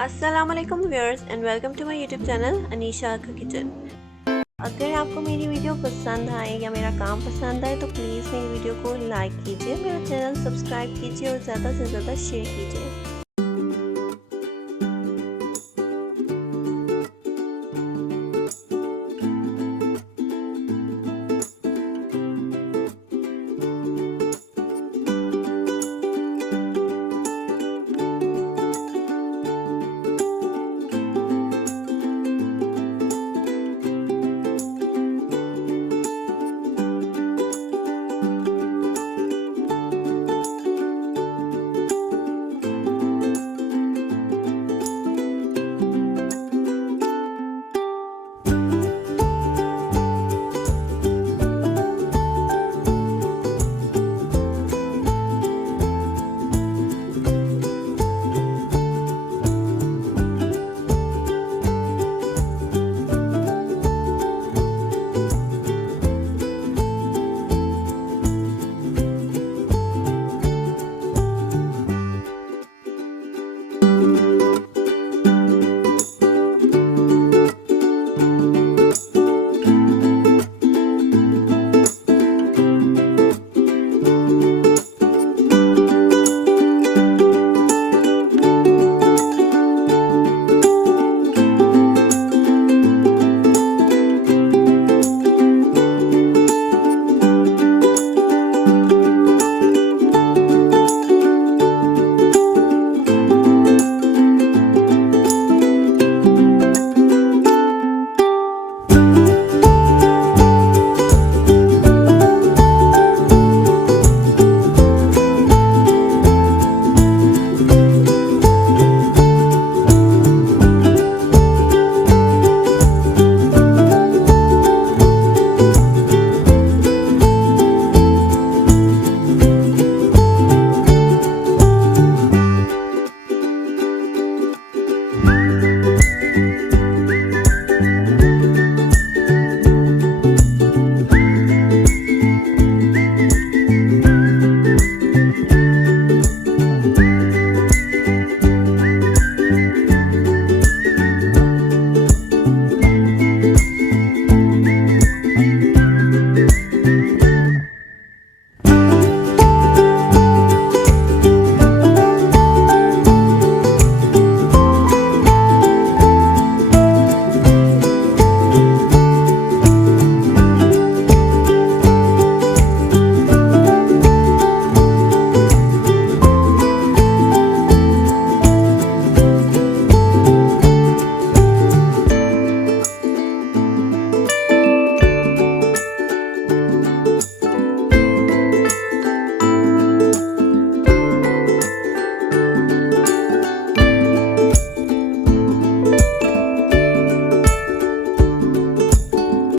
अस्सलामुअलैकुम viewers and welcome to my YouTube channel Anisha का kitchen. अगर आपको मेरी वीडियो पसंद आए या मेरा काम पसंद आए तो प्लीज़ मेरी वीडियो को लाइक कीजिए, मेरा चैनल सब्सक्राइब कीजिए और ज़्यादा से ज़्यादा शेयर कीजिए।